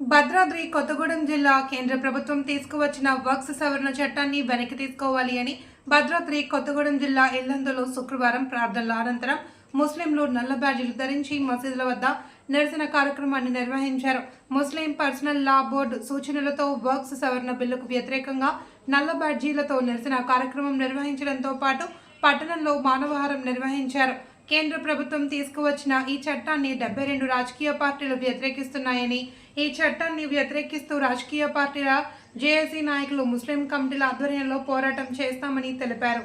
భద్రాద్రి కొత్తగూడెం జిల్లా కేంద్ర ప్రభుత్వం తీసుకువచ్చిన వర్క్స్ సవరణ చట్టాన్ని వెనక్కి తీసుకోవాలి అని భద్రాద్రి కొత్తగూడెం జిల్లా ఇల్లందులో శుక్రవారం ప్రార్థనల అనంతరం ముస్లింలు నల్ల బ్యాడ్జీలు ధరించి మసీదుల వద్ద నిరసన కార్యక్రమాన్ని నిర్వహించారు. ముస్లిం పర్సనల్ లా బోర్డు సూచనలతో వర్క్స్ సవరణ బిల్లుకు వ్యతిరేకంగా నల్ల బ్యాడ్జీలతో నిరసన కార్యక్రమం నిర్వహించడంతో పాటు పట్టణంలో మానవహారం నిర్వహించారు. కేంద్ర ప్రభుత్వం తీసుకువచ్చిన ఈ చట్టాన్ని డెబ్బై రెండు రాజకీయ పార్టీలు వ్యతిరేకిస్తున్నాయని ఈ చట్టాన్ని వ్యతిరేకిస్తూ రాజకీయ పార్టీల జేఏసీ నాయకులు ముస్లిం కమిటీల ఆధ్వర్యంలో పోరాటం చేస్తామని తెలిపారు.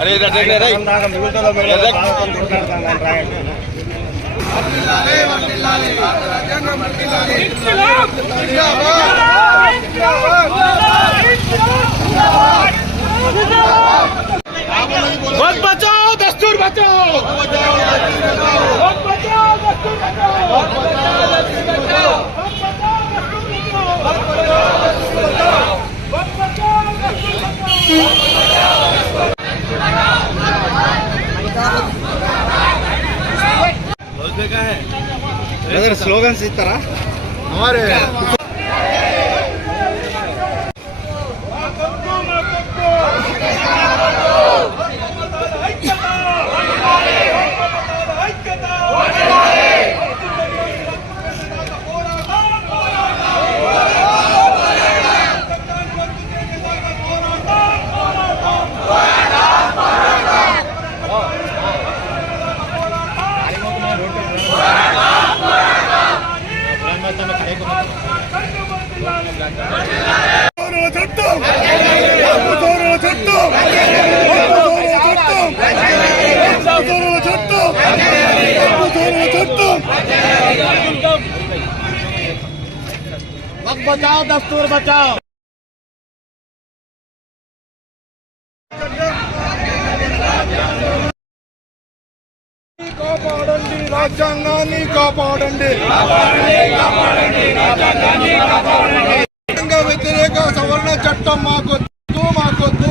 అరే రజక్ రే రజక్ వర్తిల్లాలి వర్తిల్లాలి భారత రాజ్యాంగం వర్తిల్లాలి జిందాబాద్ జిందాబాద్ జిందాబాద్ జిందాబాద్ బ్రదర్ స్లోగన్స్ ఇస్తారా? वक्त बचाओ दस्तूर बचाओ రాజ్యాంగాన్ని కాపాడండి. వ్యతిరేక సవరణ చట్టం మాకొద్దు మాకొద్దు.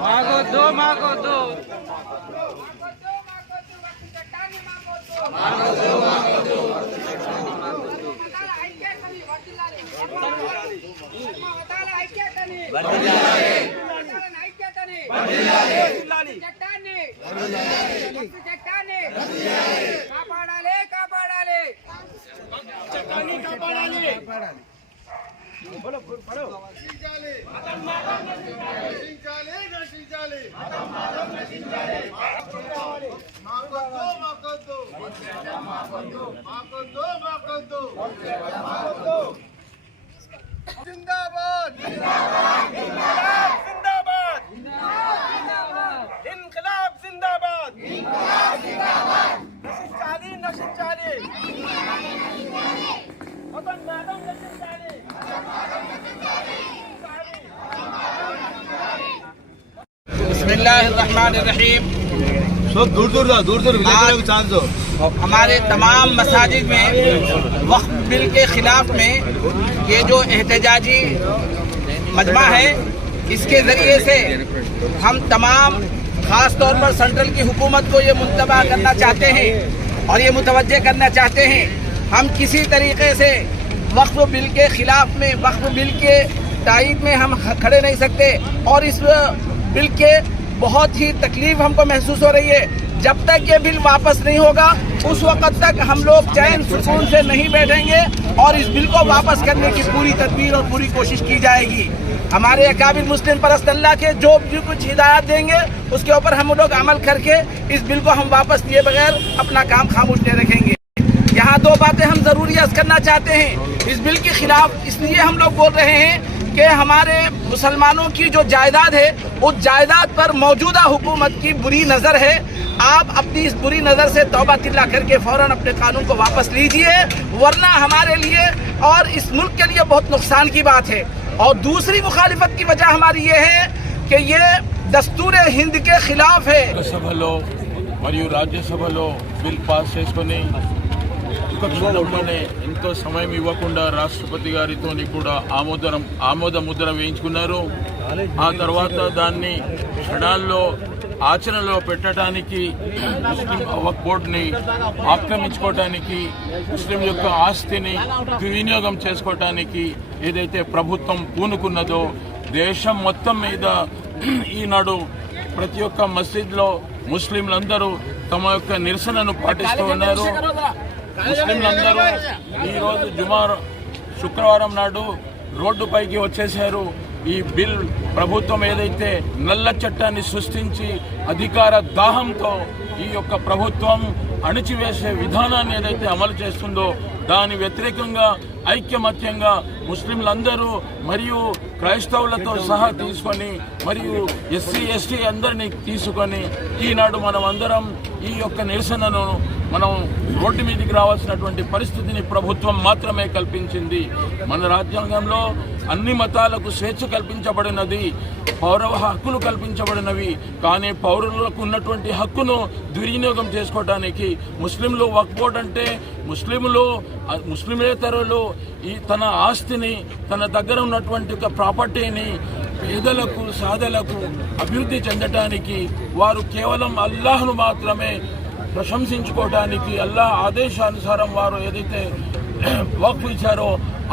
మాకొద్దు మాకొద్దు. కాపాడాలి కాపాడాలి बोलो पढ़ो नशींचाले मतम मतम नशींचाले नशींचाले मतम मतम नशींचाले माफ़ कर दो माफ़ कर दो माफ़ कर दो माफ़ कर दो माफ़ कर दो माफ़ कर दो जिंदाबाद। जिंदाबाद जिंदाबाद। जिंदाबाद इनकलाब जिंदाबाद इनकलाब जिंदाबाद नशींचाले नशींचाले मतम मतम नशींचाले सब दूर दूर जाओ दूर दूर दो हमारे तमाम मसाजिद में वक्त बिल के खिलाफ में ये जो एहतजाजी मजमा है इसके ज़रिए से हम तमाम ख़ास तौर पर सेंट्रल की हुकूमत को ये मुंतबा करना चाहते हैं और ये मुतवजह करना चाहते हैं हम किसी तरीके से वक्फ बिल के ख़िलाफ़ में वक्फ बिल के टाइप में हम खड़े नहीं सकते और इस बिल के बहुत ही तकलीफ़ हमको महसूस हो रही है। जब तक ये बिल वापस नहीं होगा, उस वक्त तक हम लोग चैन सुकून से नहीं बैठेंगे और इस बिल को वापस करने की पूरी तदबीर और पूरी कोशिश की जाएगी। हमारे अकाबिर मुस्लिम परस्त अल्लाह के जो भी कुछ हिदायत देंगे, उसके ऊपर हम लोग अमल करके इस बिल को हम वापस लिए बगैर अपना काम खामोश नहीं रखेंगे। यहाँ दो बातें हम ज़रूरी अर्ज़ करना चाहते हैं। इस बिल के खिलाफ इसलिए हम लोग बोल रहे हैं के हमारे मुसलमानों की जो जायदाद है, उस जायदाद पर मौजूदा हुकूमत की बुरी नज़र है। आप अपनी इस बुरी नज़र से तोबा तिल्ला करके फ़ौर अपने कानून को वापस लीजिए, वरना हमारे लिए और इस मुल्क के लिए बहुत नुकसान की बात है। और दूसरी मुखालफत की वजह हमारी ये है कि ये दस्तूर हिंद के खिलाफ है। राज्यसभा लो राज्यसभा लो, बिल पास है इसको नहीं। ఎంతో సమయం ఇవ్వకుండా రాష్ట్రపతి గారితో కూడా ఆమోదం ఆమోద ముద్ర వేయించుకున్నారు. ఆ తర్వాత దాన్ని క్షణాల్లో ఆచరణలో పెట్టడానికి ముస్లిం బోర్డుని ఆక్రమించుకోవటానికి ముస్లిం యొక్క ఆస్తిని దుర్వినియోగం చేసుకోవటానికి ఏదైతే ప్రభుత్వం పూనుకున్నదో దేశం మొత్తం మీద ఈనాడు ప్రతి ఒక్క మసీద్లో ముస్లింలందరూ తమ యొక్క నిరసనను పాటిస్తూ ఉన్నారు. ముస్లింలందరూ ఈరోజు జుమా శుక్రవారం నాడు రోడ్డుపైకి వచ్చేశారు. ఈ బిల్ ప్రభుత్వం ఏదైతే నల్ల చట్టాన్ని సృష్టించి అధికార దాహంతో ఈ యొక్క ప్రభుత్వం అణిచివేసే విధానాన్ని ఏదైతే అమలు చేస్తుందో దాని వ్యతిరేకంగా ఐక్యమత్యంగా ముస్లింలందరూ మరియు క్రైస్తవులతో సహా తీసుకొని మరియు ఎస్సీ ఎస్టీ అందరినీ తీసుకొని ఈనాడు మనం అందరం ఈ యొక్క నిరసనను మనం రోడ్డు మీదకి రావాల్సినటువంటి పరిస్థితిని ప్రభుత్వం మాత్రమే కల్పించింది. మన రాజ్యాంగంలో అన్ని మతాలకు స్వేచ్ఛ కల్పించబడినది పౌర హక్కులు కల్పించబడినవి. కానీ పౌరులకు ఉన్నటువంటి హక్కును దుర్వినియోగం చేసుకోవడానికి ముస్లింలు వక్బోర్డ్ అంటే ముస్లింలు ముస్లిమేతరులు ఈ తన ఆస్తిని తన దగ్గర ఉన్నటువంటి ఒక ప్రాపర్టీని పేదలకు సాధలకు అభివృద్ధి చెందటానికి వారు కేవలం అల్లాహ్ను మాత్రమే ప్రశంసించుకోవడానికి అల్లా ఆదేశానుసారం వారు ఏదైతే వక్ఫ్ ఇచ్చారో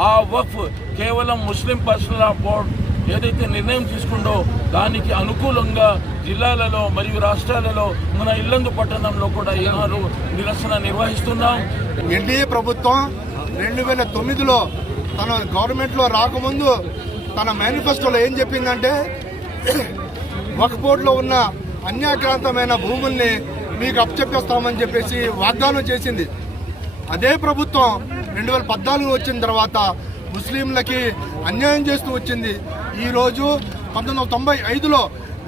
ఆ వక్ఫ్ కేవలం ముస్లిం పర్సనల్ బోర్డ్ ఏదైతే నిర్ణయం తీసుకుందో దానికి అనుకూలంగా జిల్లాలలో మరియు రాష్ట్రాలలో మన ఇల్లందు పట్టణంలో కూడా ఈనాడు నిరసన నిర్వహిస్తున్నాం. ఎన్డీఏ ప్రభుత్వం రెండు వేల తొమ్మిదిలో తన గవర్నమెంట్లో రాకముందు తన మేనిఫెస్టోలో ఏం చెప్పిందంటే వక్ఫ్ బోర్డులో ఉన్న అన్యాక్రాంతమైన భూముల్ని మీకు అప్పచెప్పేస్తామని చెప్పేసి వాగ్దానం చేసింది. అదే ప్రభుత్వం రెండు వేల పద్నాలుగు వచ్చిన తర్వాత ముస్లింలకి అన్యాయం చేస్తూ వచ్చింది. ఈరోజు పంతొమ్మిది వందల తొంభై ఐదులో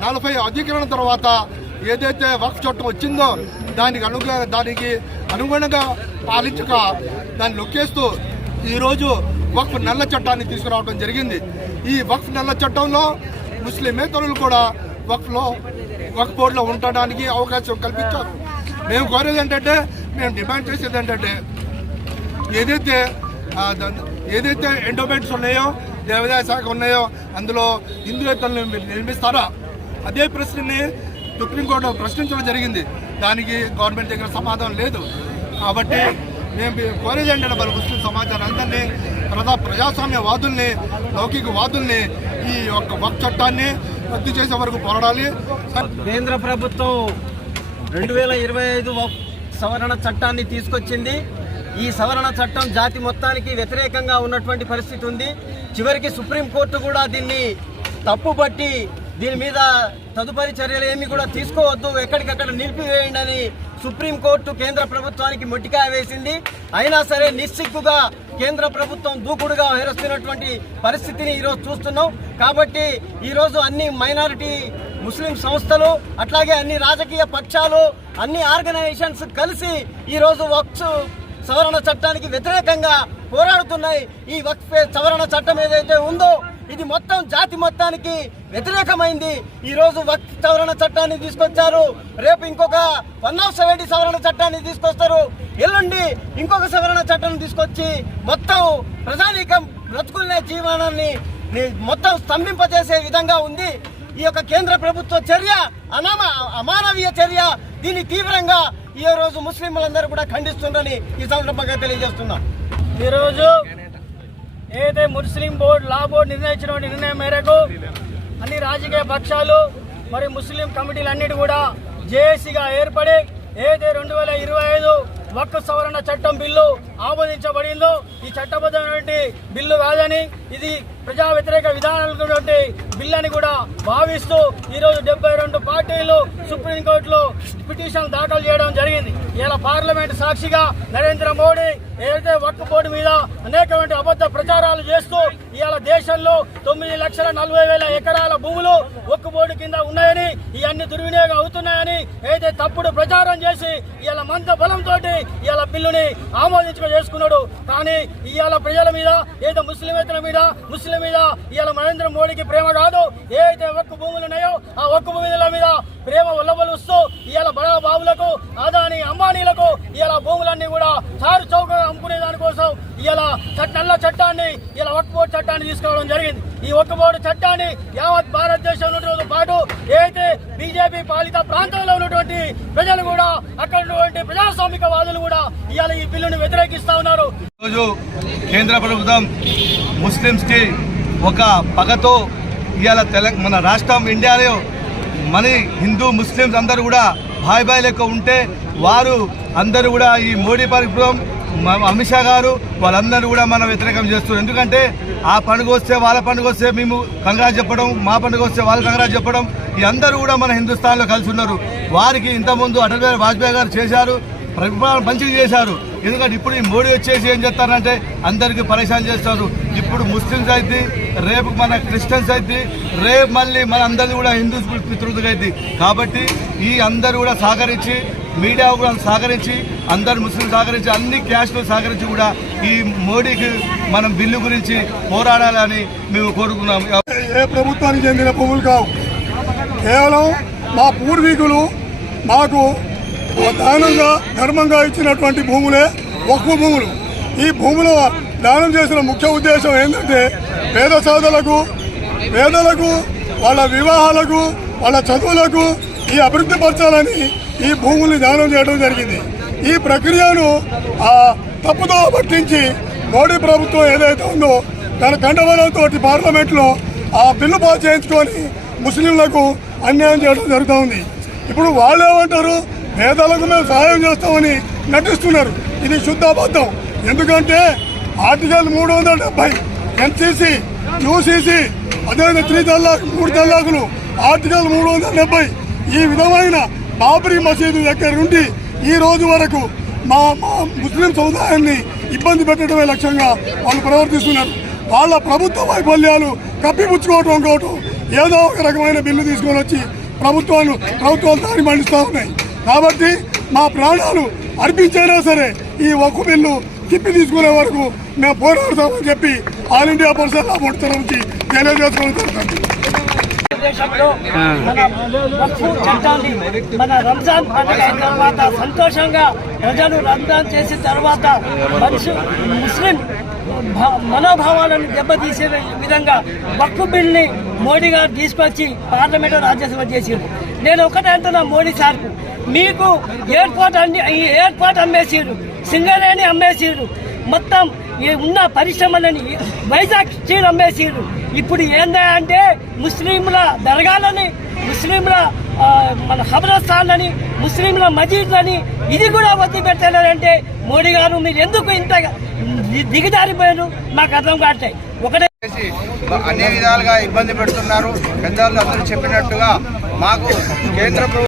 నలభై అధికరణ తర్వాత ఏదైతే వక్ఫ్ చట్టం వచ్చిందో దానికి అనుగు దానికి అనుగుణంగా పాలించక దాన్ని నొక్కేస్తూ ఈరోజు వక్ఫ్ నల్ల చట్టాన్ని తీసుకురావడం జరిగింది. ఈ వక్ఫ్ నల్ల చట్టంలో ముస్లిమేతరులు కూడా వక్ఫ్లో వక్ఫ్ బోర్డులో ఉండడానికి అవకాశం కల్పించారు. మేము కోరేది ఏంటంటే మేము డిమాండ్ చేసేది ఏంటంటే ఏదైతే ఏదైతే ఎండోమెంట్స్ ఉన్నాయో దేవాదాయ శాఖ ఉన్నాయో అందులో హిందువేత్తలను నిర్మిస్తారో? అదే ప్రశ్నని సుప్రీంకోర్టు ప్రశ్నించడం జరిగింది. దానికి గవర్నమెంట్ దగ్గర సమాధానం లేదు. కాబట్టి మేము కోరేది ఏంటంటే మన ముస్లిం సమాజాన్ని అందరినీ ప్రజా ప్రజాస్వామ్య వాదుల్ని లౌకిక వాదుల్ని ఈ యొక్క వక్ చట్టాన్ని రద్దు చేసే వరకు పోరాడాలి. కేంద్ర ప్రభుత్వం రెండు వేల ఇరవై ఐదు సవరణ చట్టాన్ని తీసుకొచ్చింది. ఈ సవరణ చట్టం జాతి మొత్తానికి వ్యతిరేకంగా ఉన్నటువంటి పరిస్థితి ఉంది. చివరికి సుప్రీంకోర్టు కూడా దీన్ని తప్పుపట్టి దీని మీద తదుపరి చర్యలు ఏమి కూడా తీసుకోవద్దు ఎక్కడికక్కడ నిలిపివేయండి అని సుప్రీంకోర్టు కేంద్ర ప్రభుత్వానికి మొట్టికాయ వేసింది. అయినా సరే నిస్సిగ్గుగా కేంద్ర ప్రభుత్వం దూకుడుగా వ్యవహరిస్తున్నటువంటి పరిస్థితిని ఈరోజు చూస్తున్నాం. కాబట్టి ఈరోజు అన్ని మైనారిటీ ముస్లిం సంస్థలు అట్లాగే అన్ని రాజకీయ పక్షాలు అన్ని ఆర్గనైజేషన్స్ కలిసి ఈరోజు వక్స్ సవరణ చట్టానికి వ్యతిరేకంగా పోరాడుతున్నాయి. ఈ వక్ఫ్ సవరణ చట్టం ఏదైతే ఉందో ఇది మొత్తం జాతి మొత్తానికి వ్యతిరేకమైంది. ఈ రోజు వక్ఫ్ సవరణ చట్టాన్ని తీసుకొచ్చారు. రేపు ఇంకొక వన్ ఆఫ్ సెవెంటీ సవరణ చట్టాన్ని తీసుకొస్తారు. ఎల్లుండి ఇంకొక సవరణ చట్టాన్ని తీసుకొచ్చి మొత్తం ప్రజానీకం బ్రతుకునే జీవనాన్ని మొత్తం స్తంభింపజేసే విధంగా ఉంది. ఈ యొక్క కేంద్ర ప్రభుత్వ చర్య అనామ అమానవీయ చర్య దీన్ని తీవ్రంగా ఈ రోజు ముస్లింలందరూ కూడా ఖండిస్తుందని ఈ సందర్భంగా తెలియజేస్తున్నా. ఈరోజు ఏదైతే ముస్లిం బోర్డు లా బోర్డు నిర్ణయించిన నిర్ణయం మేరకు అన్ని రాజకీయ పక్షాలు మరి ముస్లిం కమిటీలన్నిటి కూడా జేఏసీగా ఏర్పడి ఏదైతే రెండు వేల ఇరవై ఐదు వక్ సవరణ చట్టం బిల్లు ఆమోదించబడిందో ఈ చట్టబద్ధమైనటువంటి బిల్లు కాదని ఇది ప్రజా వ్యతిరేక విధానాలటువంటి బిల్ అని కూడా భావిస్తూ ఈరోజు డెబ్బై రెండు పార్టీలు సుప్రీంకోర్టులో పిటిషన్ దాఖలు చేయడం జరిగింది. ఇలా పార్లమెంట్ సాక్షిగా నరేంద్ర మోడీ ఏదైతే వక్ఫ్ బోర్డు మీద అనేకమైన అబద్ధ ప్రచారాలు చేస్తూ ఇవాళ దేశంలో తొమ్మిది లక్షల నలభై వేల ఎకరాల భూములు వక్ఫ్ బోర్డు కింద ఉన్నాయని ఇవన్నీ దుర్వినియోగం అవుతున్నాయని అయితే తప్పుడు ప్రచారం చేసి ఇవాళ మంద బలంతో ఇవాళ బిల్లుని ఆమోదించుక చేసుకున్నాడు. కానీ ఇవాళ ప్రజల మీద ఏదో ముస్లిమేతల మీద ముస్లిం మీద ఇవాళ నరేంద్ర మోడీకి ప్రేమ కాదు. ఏదైతే ఒక్క భూములు ఉన్నాయో ఆ ఒక్క భూముల మీద ప్రేమ ఉల్లబలుస్తూ ఇవాళ బడా బాబులకు అదాని అంబానీలకు ఇవాళ భూములన్నీ కూడా చారు చౌకగా అమ్ముకునే దానికోసం ఇవాళ నల్ల చట్టాన్ని ఇలా ఒక్క చట్టాన్ని తీసుకోవడం జరిగింది. ఈ ఒక్క బోర్డు చట్టాన్ని యావత్ భారతదేశంలో ఉన్నటువంటి పాటు ఏదైతే బీజేపీ పాలిత ప్రాంతాల్లో ఉన్నటువంటి ప్రజలు కూడా అక్కడ ఉన్నటువంటి ప్రజాస్వామికవాదులు కూడా ఇవాళ ఈ బిల్లును వ్యతిరేకిస్తా ఉన్నారు. ఈరోజు కేంద్ర ప్రభుత్వం ముస్లిమ్స్కి ఒక పగతో ఇవాళ తెలంగాణ మన రాష్ట్రం ఇండియాలో మన హిందూ ముస్లిమ్స్ అందరూ కూడా భాయ్ భాయ్ లెక్క ఉంటే వారు అందరూ కూడా ఈ మోడీ ప్రభుత్వం అమిత్ షా గారు వాళ్ళందరూ కూడా మనం వ్యతిరేకం చేస్తున్నారు. ఎందుకంటే ఆ పండుగ వస్తే వాళ్ళ పండుగ వస్తే మేము కంగారు చెప్పడం మా పండుగ వస్తే వాళ్ళు కంగారు చెప్పడం ఈ అందరూ కూడా మన హిందుస్థాన్లో కలిసి ఉన్నారు. వారికి ఇంతకుముందు అటల్ బిహారీ వాజ్పేయి గారు చేశారు మంచిగా చేశారు. ఎందుకంటే ఇప్పుడు ఈ మోడీ వచ్చేసి ఏం చేస్తారంటే అందరికీ పరేషాన్ చేస్తారు. ఇప్పుడు ముస్లిమ్స్ అయితే రేపు మన క్రిస్టియన్స్ అయితే రేపు మళ్ళీ మన అందరినీ కూడా హిందూ పితృతుగా అయితే కాబట్టి ఈ అందరూ కూడా సహకరించి మీడియా కూడా సహకరించి అందరు ముస్లిం సహకరించి అన్ని క్యాస్ట్లు సహకరించి కూడా ఈ మోడీకి మనం బిల్లు గురించి పోరాడాలని మేము కోరుకున్నాం ఏ ప్రభుత్వానికి చెందిన భూములు కావు. కేవలం మా పూర్వీకులు మాకు దానంగా ధర్మంగా ఇచ్చినటువంటి భూములే ఒక్క భూములు. ఈ భూములు దానం చేసిన ముఖ్య ఉద్దేశం ఏంటంటే పేద సోదరులకు పేదలకు వాళ్ళ వివాహాలకు వాళ్ళ చదువులకు ఈ అభివృద్ధి పరచాలని ఈ భూముల్ని దానం చేయడం జరిగింది. ఈ ప్రక్రియను ఆ తప్పుదో పట్టించి మోడీ ప్రభుత్వం ఏదైతే ఉందో తన కండబలంతో పార్లమెంట్లో ఆ బిల్లు పాస్ చేయించుకొని ముస్లింలకు అన్యాయం చేయడం జరుగుతూ ఉంది. ఇప్పుడు వాళ్ళు ఏమంటారు? పేదలకు మేము సహాయం చేస్తామని నటిస్తున్నారు. ఇది శుద్ధ అబద్ధం. ఎందుకంటే ఆర్టికల్ మూడు వందల డెబ్బై ఎన్సీసీ యూసీసీ అదేవిధంగా త్రీ తల్లాకు మూడు తల్లాకులు ఆర్టికల్ మూడు వందల డెబ్బై ఈ విధమైన బాబరీ మసీదు దగ్గర నుండి ఈ రోజు వరకు మా మా ముస్లిం సముదాయాన్ని ఇబ్బంది పెట్టడమే లక్ష్యంగా వాళ్ళు ప్రవర్తిస్తున్నారు. వాళ్ళ ప్రభుత్వ వైఫల్యాలు కప్పిపుచ్చుకోవటం కావటం ఏదో ఒక రకమైన బిల్లు తీసుకొని వచ్చి ప్రభుత్వాలు ప్రభుత్వాలు దారి మండిస్తూ ఉన్నాయి. కాబట్టి మా ప్రాణాలు అర్పించైనా సరే ఈ ఒక్క బిల్లు తిప్పి తీసుకునే వరకు మేము పోరాడతామని చెప్పి ఆల్ ఇండియా పర్సన్ అమౌంట్ నుంచి తెలియజేసుకోవడం జరుగుతుంది మన వక్ఫ్ చట్టాన్ని మన రంజాన్ పండుగ అయిన తర్వాత సంతోషంగా ప్రజలు రంజాన్ చేసిన తర్వాత మనుషు ముస్లిం మనోభావాలను దెబ్బతీసే విధంగా వక్ఫ్ బిల్ని మోడీ గారు తీసుకొచ్చి పార్లమెంట్ రాజ్యసభ చేసిండు. నేను ఒకటే అంటున్నా మోడీ సార్కు. మీకు ఎయిర్పోర్ట్ అన్ని ఈ ఎయిర్పోర్ట్ అమ్మేసిరు సింగరేణి అమ్మేసిరు మొత్తం ఈ ఉన్న పరిశ్రమలని వైజాగ్ స్టీల్ అమ్మేసారు ఇప్పుడు ఏందా అంటే ముస్లింల దర్గాలని ముస్లింల మన ఖబరస్థాన్లని ముస్లింల మజీద్లని ఇది కూడా వద్దు పెట్టాలంటే మోడీ గారు మీరు ఎందుకు ఇంత ది- దిగజారిపోయారు? మాకు అర్థం కావట్లేదు. ఒకటే అన్ని విధాలుగా ఇబ్బంది పెడుతున్నారు. పెద్దవాళ్ళు అందరూ చెప్పినట్టుగా మాకు కేంద్ర